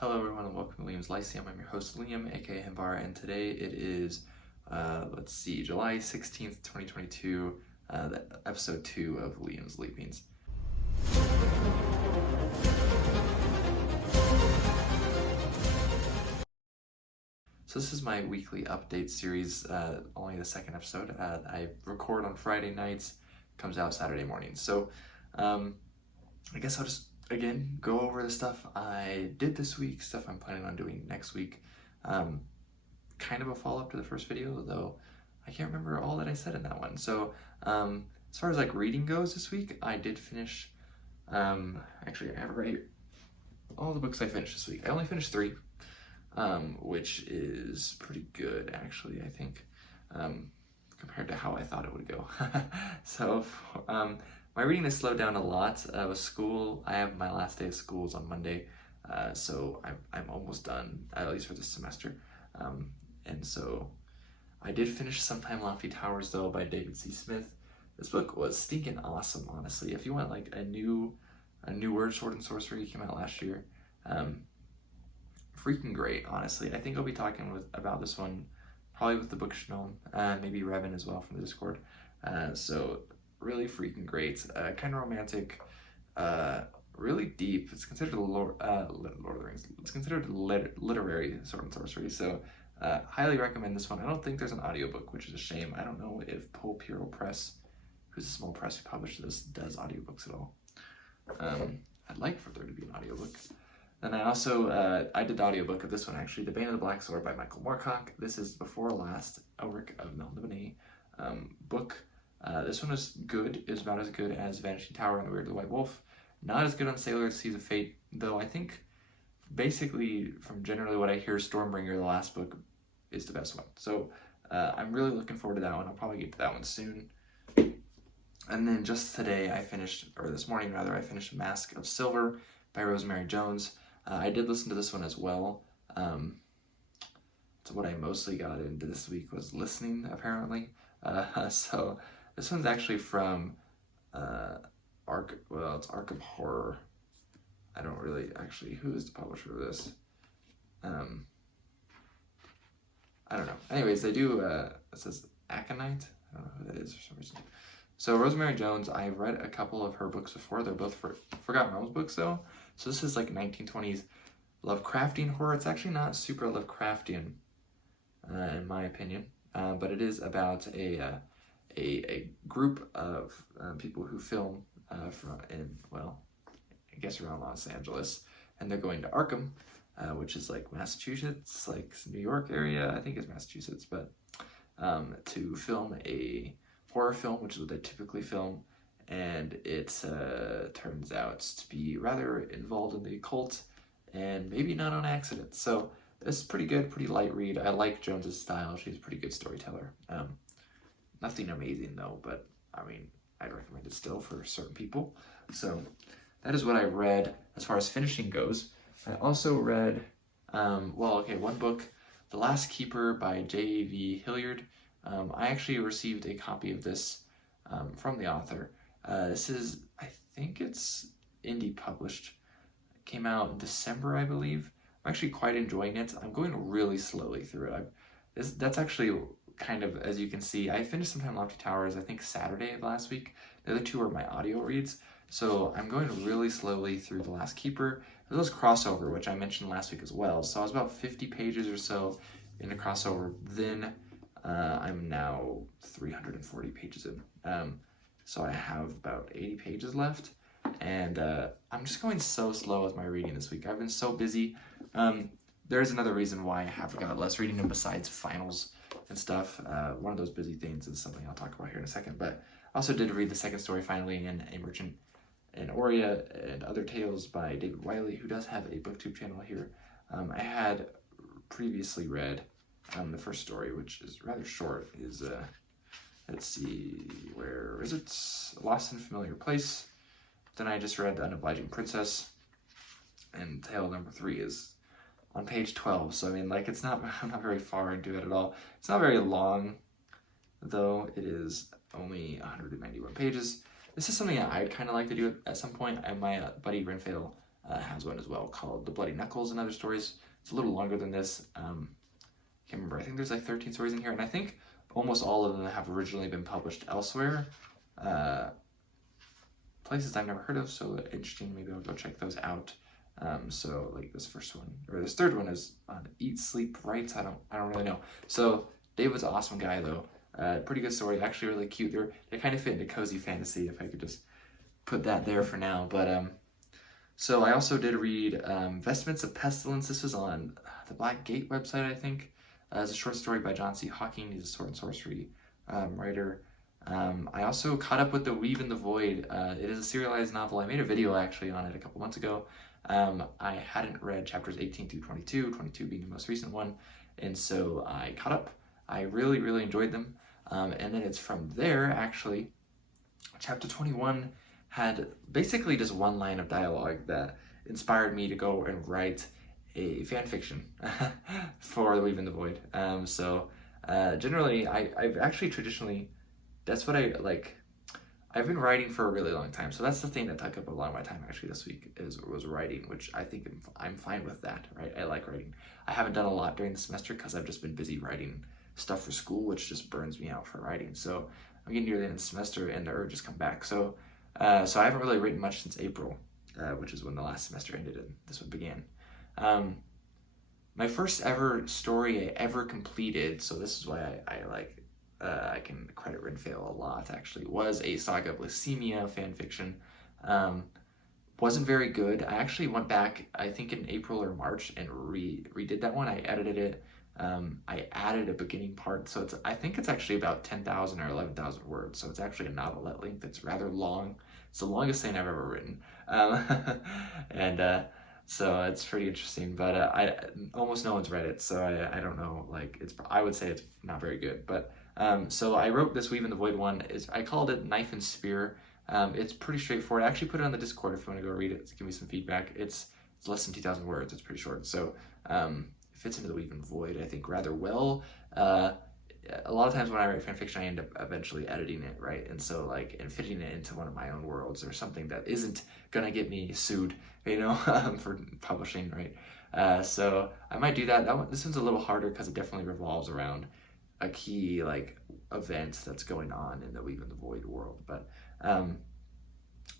Hello everyone and welcome to Liam's Lyceum. I'm your host Liam, aka Himbar, and today it is, July 16th, 2022, episode 2 of Liam's Leapings. So this is my weekly update series, only the second episode. I record on Friday nights, comes out Saturday morning. So I guess I'll just again go over the stuff I did this week, stuff I'm planning on doing next week. Kind of a follow-up to the first video, though I can't remember all that I said in that one. So as far as like reading goes this week, I did finish, actually I have right all the books I finished this week. I only finished 3, which is pretty good actually, I think, compared to how I thought it would go. So my reading has slowed down a lot. With school, I have my last day of school is on Monday, so I'm almost done, at least for this semester. And so I did finish Sometime Lofty Towers though by David C. Smith. This book was stinking awesome, honestly. If you want like a newer Sword and Sorcery, came out last year. Freaking great, honestly. I think I'll be talking about this one probably with the book Shalom, maybe Revan as well from the Discord. So really freaking great, kind of romantic, really deep. It's considered Lord of the Rings. It's considered literary Sword and Sorcery, so highly recommend this one. I don't think there's an audiobook, which is a shame. I don't know if Pulpiro Press, who's a small press who published this, does audiobooks at all. I'd like for there to be an audiobook. Then I also, I did the audiobook of this one actually, The Bane of the Black Sword by Michael Moorcock. This is before last, a work of Melvin Benet book. This one is good. It's about as good as Vanishing Tower and The Weird the White Wolf. Not as good on Sailor Seas of Fate, though I think basically from generally what I hear, Stormbringer, the last book, is the best one. So I'm really looking forward to that one. I'll probably get to that one soon. And then just today I finished, or this morning rather, I finished Mask of Silver by Rosemary Jones. I did listen to this one as well. So what I mostly got into this week was listening, apparently. So this one's actually from it's Arc of Horror. I don't really actually, who is the publisher of this? I don't know. Anyways, they do, it says Aconite. I don't know who that is for some reason. So Rosemary Jones, I've read a couple of her books before. They're both Forgotten Realms books though. So this is like 1920s Lovecraftian horror. It's actually not super Lovecraftian, in my opinion, but it is about a group of people who film I guess around Los Angeles, and they're going to Arkham, which is like Massachusetts, like New York area. I think it's Massachusetts, but to film a horror film, which is what they typically film, and it turns out to be rather involved in the occult, and maybe not on accident. So it's pretty good, pretty light read. I like Jones's style. She's a pretty good storyteller. Nothing amazing though, but I mean, I'd recommend it still for certain people. So that is what I read as far as finishing goes. I also read, one book, The Last Keeper by J.V. Hilliard. I actually received a copy of this from the author. This is, I think it's indie published. It came out in December, I believe. I'm actually quite enjoying it. I'm going really slowly through it. That's actually kind of, as you can see, I finished Sometime Lofty Towers, I think Saturday of last week. The other 2 are my audio reads. So I'm going really slowly through The Last Keeper. As well as Crossover, which I mentioned last week as well. So I was about 50 pages or so in the Crossover. Then I'm now 340 pages in. So I have about 80 pages left. And I'm just going so slow with my reading this week. I've been so busy. There's another reason why I have got less reading, and besides finals and stuff. One of those busy things is something I'll talk about here in a second. But I also did read the second story finally in A Merchant in Oria and Other Tales by David Wiley, who does have a booktube channel here. I had previously read the first story, which is rather short, is, let's see, where is it? Lost in a Familiar Place. Then I just read The Unobliging Princess, and tale number 3 is on page 12. So I mean, like, it's not, I'm not very far into it at all. It's not very long, though. It is only 191 pages. This is something I'd kind of like to do at some point. And my buddy Renfail has one as well called The Bloody Knuckles and Other Stories. It's a little longer than this. Can't remember. I think there's like 13 stories in here, and I think almost all of them have originally been published elsewhere. Places I've never heard of, so interesting. Maybe I'll go check those out. So like this first one, or this third one is on Eat, Sleep, Rights. I don't really know. So David's an awesome guy though. Pretty good story, actually really cute. They kind of fit into cozy fantasy, if I could just put that there for now. But so I also did read Vestments of Pestilence. This was on the Black Gate website, I think. It's a short story by John C. Hawking. He's a sword and sorcery writer. I also caught up with The Weave in the Void. It is a serialized novel. I made a video actually on it a couple months ago. I hadn't read chapters 18 through 22, 22 being the most recent one, and so I caught up. I really, really enjoyed them. And then it's from there, actually, chapter 21 had basically just one line of dialogue that inspired me to go and write a fan fiction for The Weave in the Void. Generally, I've actually traditionally, that's what I like. I've been writing for a really long time, so that's the thing that took up a lot of my time actually this week was writing, which I think I'm fine with that, right? I like writing. I haven't done a lot during the semester because I've just been busy writing stuff for school, which just burns me out for writing. So I'm getting near the end of the semester and the urge has come back. So I haven't really written much since April, which is when the last semester ended and this one began. My first ever story I ever completed, so this is why I can credit Renfail a lot actually, was a Saga of Leucemia fanfiction. Wasn't very good. I actually went back, I think in April or March, and redid that one. I edited it. I added a beginning part, so I think it's actually about 10,000 or 11,000 words, so it's actually a novelette length. It's rather long. It's the longest thing I've ever written. So it's pretty interesting, but almost no one's read it, so I don't know, like, I would say it's not very good, but so I wrote this Weave in the Void one. I called it Knife and Spear. It's pretty straightforward. I actually put it on the Discord if you want to go read it, give me some feedback. It's less than 2,000 words. It's pretty short, so it fits into the Weave in the Void, I think, rather well. A lot of times when I write fanfiction, I end up eventually editing it, right? And so, like, and fitting it into one of my own worlds or something that isn't gonna get me sued, you know, for publishing, right? So I might do that. This one's a little harder because it definitely revolves around a key, like, event that's going on in the Weave in the Void world. But and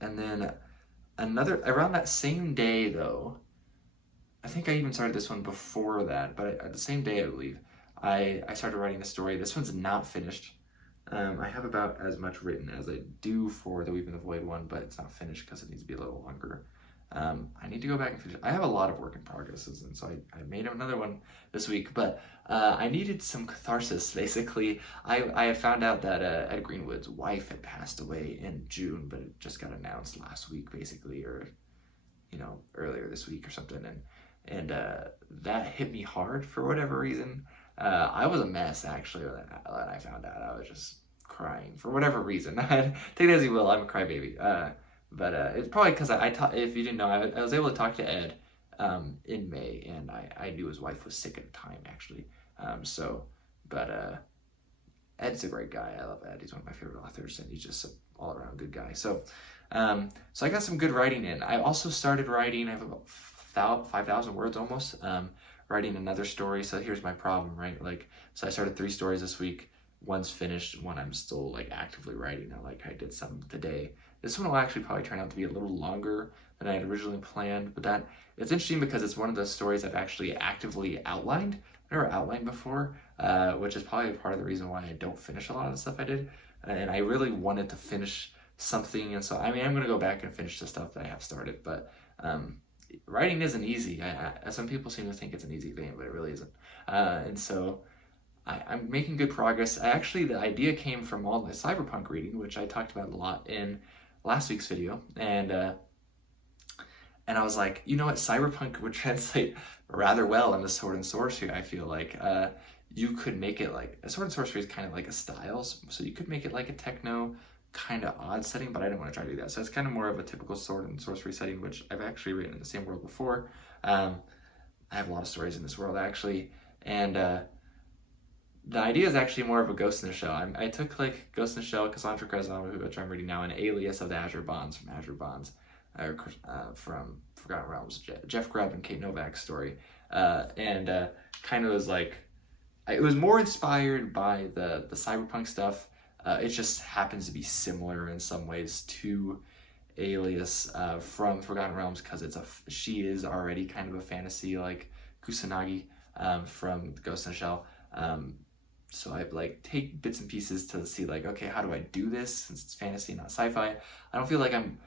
then around that same day, though, I think I even started this one before that, but the same day, I believe, I started writing a story. This one's not finished. I have about as much written as I do for the Weave in the Void one, but it's not finished because it needs to be a little longer. I need to go back and finish. I have a lot of work in progress, and so I made another one this week, but I needed some catharsis, basically. I had found out that Ed Greenwood's wife had passed away in June, but it just got announced last week, basically, or, you know, earlier this week or something, and that hit me hard for whatever reason. I was a mess, actually, when I found out. I was just crying for whatever reason. Take it as you will, I'm a crybaby. But it's probably because if you didn't know, I was able to talk to Ed in May, and I knew his wife was sick at the time, actually. Ed's a great guy. I love Ed. He's one of my favorite authors, and he's just an all-around good guy. So I got some good writing in. I also started writing. I have about 5,000 words almost. Writing another story. So here's my problem, right? Like, so I started 3 stories this week. One's finished. One I'm still, like, actively writing. I did some today. This one will actually probably turn out to be a little longer than I had originally planned, but it's interesting because it's one of those stories I've actually actively outlined. I've never outlined before, which is probably part of the reason why I don't finish a lot of the stuff I did. And I really wanted to finish something, and so I'm going to go back and finish the stuff that I have started, but writing isn't easy. Some people seem to think it's an easy thing, but it really isn't. And so I'm making good progress. The idea came from all my cyberpunk reading, which I talked about a lot in last week's video, and I was like, you know what, cyberpunk would translate rather well into sword and sorcery. I feel like you could make it like a sword and sorcery is kind of like a style, so you could make it like a techno kind of odd setting, but I didn't want to try to do that. So it's kind of more of a typical sword and sorcery setting, which I've actually written in the same world before. I have a lot of stories in this world, actually, and the idea is actually more of a Ghost in the Shell. I took, like, Ghost in the Shell, Cassandra Crezon, which I'm reading now, an alias of the Azure Bonds from Azure Bonds, from Forgotten Realms, Jeff Grubb and Kate Novak's story, and kind of was like, it was more inspired by the cyberpunk stuff. It just happens to be similar in some ways to Alias from Forgotten Realms, because she is already kind of a fantasy like Kusanagi from Ghost in the Shell. So I like take bits and pieces to see like, okay, how do I do this since it's fantasy, not sci-fi? I don't feel like I'm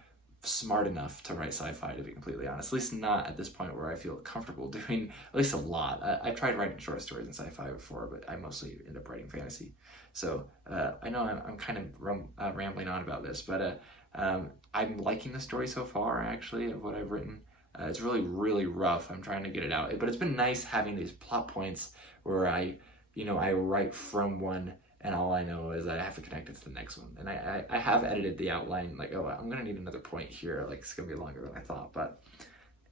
smart enough to write sci-fi, to be completely honest, at least not at this point where I feel comfortable doing at least a lot. I've tried writing short stories in sci-fi before, but I mostly end up writing fantasy. So I know I'm kind of rambling on about this, but I'm liking the story so far, actually, of what I've written. It's really, really rough. I'm trying to get it out, but it's been nice having these plot points where I write from one, and all I know is I have to connect it to the next one. And I have edited the outline, like, oh, I'm gonna need another point here, like it's gonna be longer than I thought, but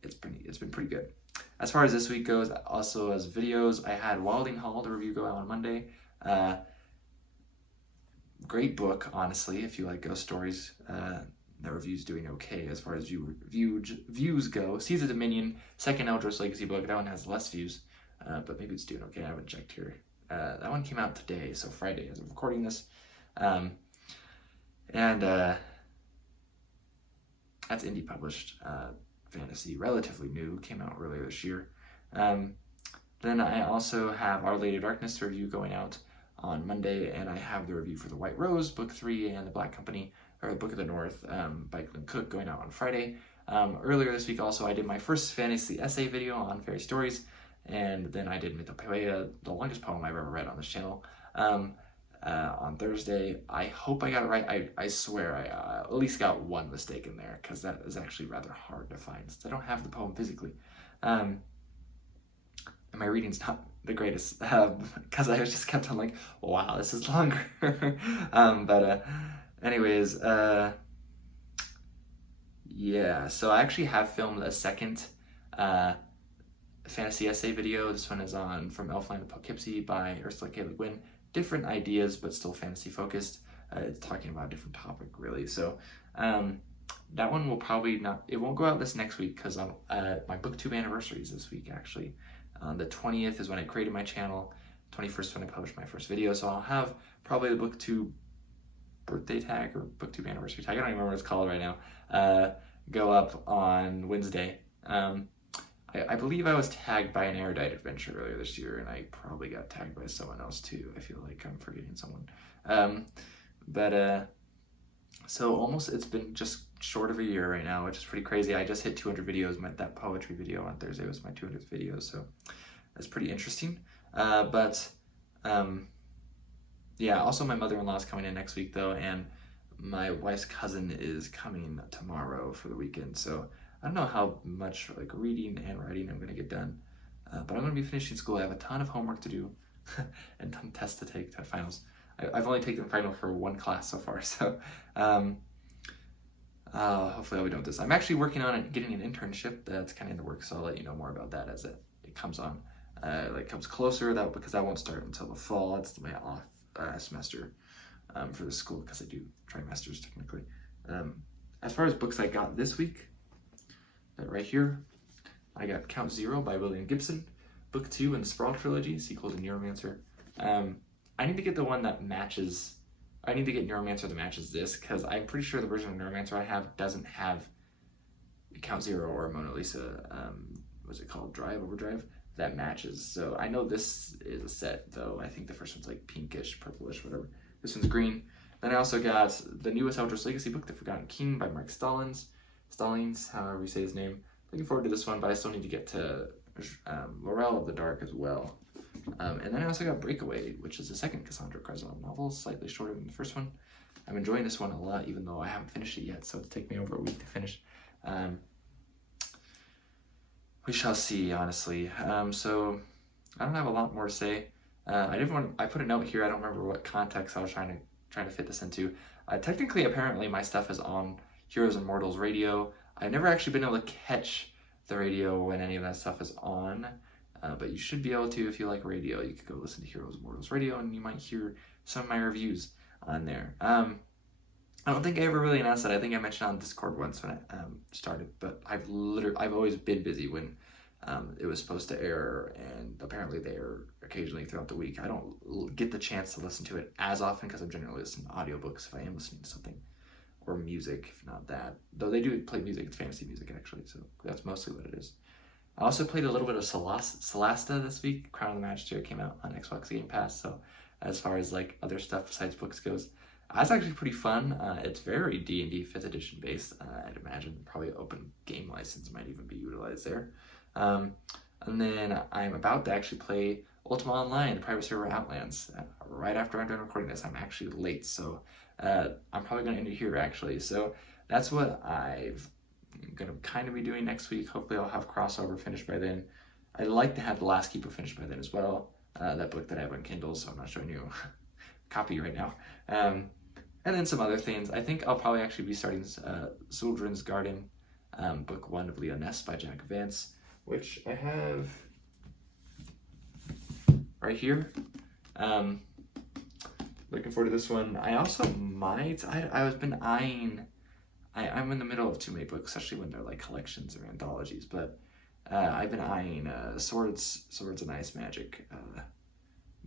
it's been pretty good. As far as this week goes, also as videos, I had Wilding Hall, the review, go out on Monday. Great book, honestly, if you like ghost stories. The review's doing okay as far as views go. Seeds of Dominion, second Eldritch Legacy book. That one has less views, but maybe it's doing okay. I haven't checked here. That one came out today, so Friday as I'm recording this. That's indie published fantasy, relatively new, came out earlier this year. Then I also have Our Lady of Darkness review going out on Monday, and I have the review for The White Rose, Book 3, and The Black Company, or Book of the North, by Glenn Cook, going out on Friday. Earlier this week also, I did my first fantasy essay video on fairy stories, and then I did Mythopoeia, the longest poem I've ever read on this channel, on Thursday. I hope I got it right. I swear I at least got one mistake in there, because that is actually rather hard to find, since I don't have the poem physically. And my reading's not the greatest, because I just kept on like, wow, this is longer. Anyways, yeah, so I actually have filmed a second fantasy essay video. This one is on From Elfland to Poughkeepsie by Ursula K. Le Guin. Different ideas, but still fantasy focused. It's talking about a different topic, really. So that one will probably not, it won't go out this next week, because my booktube anniversary is this week, actually. The 20th is when I created my channel, 21st when I published my first video, so I'll have probably the booktube birthday tag or booktube anniversary tag, I don't even remember what it's called right now, go up on Wednesday. I believe I was tagged by an Erudite Adventure earlier this year, and I probably got tagged by someone else too. I feel like I'm forgetting someone. So almost, it's been just short of a year right now, which is pretty crazy. I just hit 200 videos. That poetry video on Thursday was my 200th video, so that's pretty interesting. Yeah, also my mother-in-law is coming in next week though, and my wife's cousin is coming tomorrow for the weekend, so I don't know how much like reading and writing I'm gonna get done, but I'm gonna be finishing school. I have a ton of homework to do and ton of tests to take to finals. I've only taken final for one class so far, so hopefully I'll be done with this. I'm actually working on getting an internship that's kind of in the works, so I'll let you know more about that as it comes on. Comes closer, because that won't start until the fall. It's my off semester for the school, because I do trimesters technically. As far as books I got this week, right here, I got Count Zero by William Gibson, Book 2 in the Sprawl Trilogy, sequel to Neuromancer. I need to get the one that matches, I need to get Neuromancer that matches this, because I'm pretty sure the version of Neuromancer I have doesn't have Count Zero or Mona Lisa, what's it called, Overdrive, that matches. So I know this is a set though. I think the first one's like pinkish, purplish, whatever. This one's green. Then I also got the newest Eldritch Legacy book, The Forgotten King by Mark Stallings, however you say his name. Looking forward to this one, but I still need to get to Laurel of the Dark as well. And then I also got Breakaway, which is the second Cassandra Clare novel, slightly shorter than the first one. I'm enjoying this one a lot, even though I haven't finished it yet, so it'll take me over a week to finish. We shall see, honestly. So I don't have a lot more to say. I put a note here. I don't remember what context I was trying to fit this into. Technically, apparently, my stuff is on Heroes and Mortals radio. I've never actually been able to catch the radio when any of that stuff is on, but you should be able to if you like radio. You could go listen to Heroes and Mortals radio, and you might hear some of my reviews on there. I don't think I ever really announced that. I think I mentioned on Discord once when I started, but I've always been busy when it was supposed to air, and apparently they air occasionally throughout the week. I don't get the chance to listen to it as often because I'm generally listening to audiobooks if I am listening to something, or music if not that. Though they do play music, it's fantasy music actually, so that's mostly what it is. I also played a little bit of Solasta this week. Crown of the Magister came out on Xbox Game Pass, so as far as like other stuff besides books goes, that's actually pretty fun. It's very D&D 5th edition based. I'd imagine probably open game license might even be utilized there. And then I'm about to actually play Ultima Online, the private server Outlands. Right after I'm done recording this, I'm actually late, so I'm probably going to end it here actually. So that's what I'm going to kind of be doing next week. Hopefully I'll have Crossover finished by then. I'd like to have The Last Keeper finished by then as well. That book that I have on Kindle, so I'm not showing you a copy right now. And then some other things. I think I'll probably actually be starting Zuldren's Garden, book 1 of Leo Ness by Jack Vance, which I have right here. Looking forward to this one. I also might, I've been eyeing, I'm in the middle of too many books, especially when they're like collections or anthologies, but I've been eyeing Swords and Ice Magic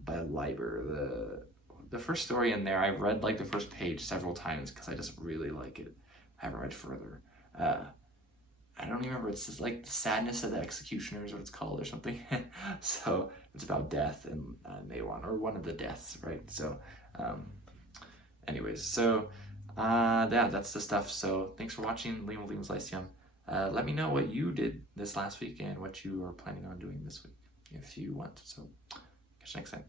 by Liber. The first story in there, I've read like the first page several times because I just really like it. I haven't read further. I don't even remember. It's just like The Sadness of the Executioner is what it's called or something. So it's about death and Nawan, or one of the deaths, right? So anyways, so yeah, that's the stuff. So thanks for watching Leapings Lyceum. Let me know what you did this last week and what you are planning on doing this week if you want. So catch you next time.